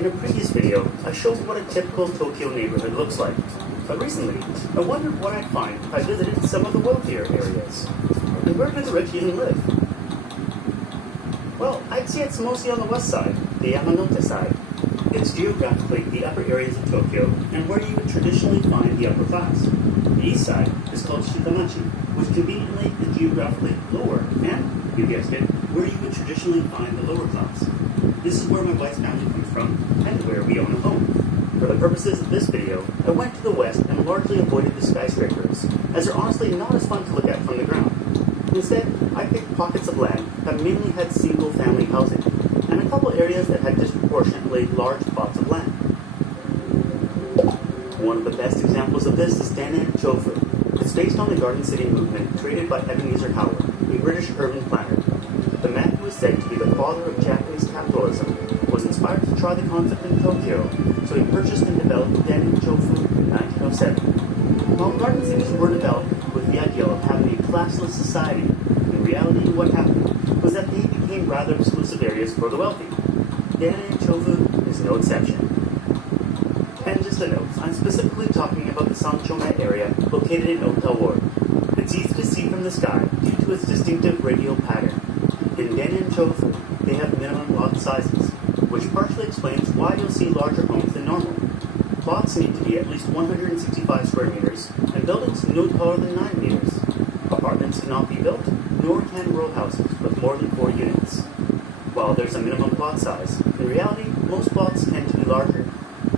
In a previous video, I showed what a typical Tokyo neighborhood looks like. But recently, I wondered what I'd find if I visited some of the wealthier areas. And where do the rich even live? Well, I'd say it's mostly on the west side, the Yamanote side. It's geographically the upper areas of Tokyo, and where you would traditionally find the upper class. The east side is called Shikamachi, which conveniently is geographically lower, and, you guessed it, where you would traditionally find the lower class. This is where my wife's family comes from, and where we own a home. For the purposes of this video, I went to the west and largely avoided the skyscrapers, as they're honestly not as fun to look at from the ground. Instead, I picked pockets of land that mainly had single-family housing, and a couple areas that had disproportionately large plots of land. One of the best examples of this is Danan Chofu. It's based on the Garden City movement created by Ebenezer Howard, a British urban planner. The man who is said to be the father of Japanese capitalism was inspired to try the concept in Tokyo, so he purchased and developed Danan Chofu in 1907. While garden cities were developed with the ideal of having a classless society, in reality what happened was that they became rather exclusive areas for the wealthy. Danan Chofu is no exception. And just a note, I'm specifically talking about the Sanchome area located in Ota Ward. It's easy to see from the sky due to its distinctive radial pattern. In Danan Chofu, they have minimum lot sizes, which partially explains why you'll see larger homes than normal. Plots need to be at least 165 square meters, and buildings no taller than 9 meters. Apartments cannot be built, nor can row houses with more than 4 units. While there's a minimum plot size, in reality, most plots tend to be larger.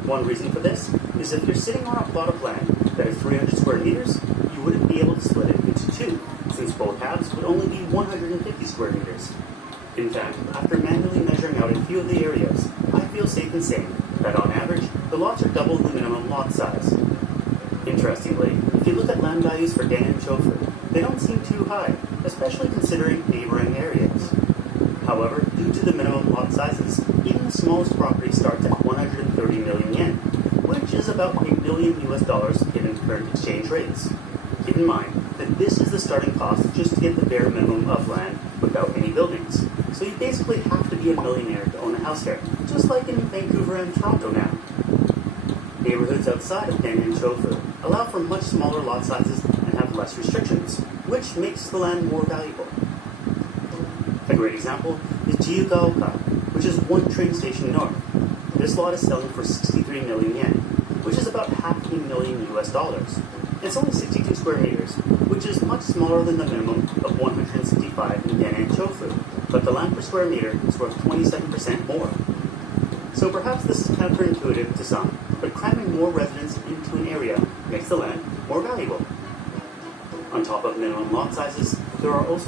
One reason for this is if you're sitting on a plot of land that is 300 square meters, you wouldn't be able to split it into two, since both halves would only be 150 square meters. In fact, after manually measuring out a few of the areas, I feel safe in saying that on average, the lots are double the minimum lot size. Interestingly, if you look at land values for Danan Chofu, they don't seem too high, especially considering neighboring areas. However, due to the minimum lot sizes, even the smallest property starts at 130 million yen, which is about $1 million given current exchange rates. Keep in mind that this is the starting cost just to get the bare minimum of land without any buildings. So you basically have to be a millionaire to own a house here, just like in Vancouver and Toronto now. Neighborhoods outside of Danan Chofu allow for much smaller lot sizes and have less restrictions, which makes the land more valuable. A great example is Jiyugaoka, which is one train station north. This lot is selling for 63 million yen, which is about $500,000. It's only 62 square meters, which is much smaller than the minimum of 165 in Danan Chofu, but the land per square meter is worth 27% more. So perhaps this is counterintuitive to some, but cramming more residents into an area makes the land more valuable. On top of minimum lot sizes, there are also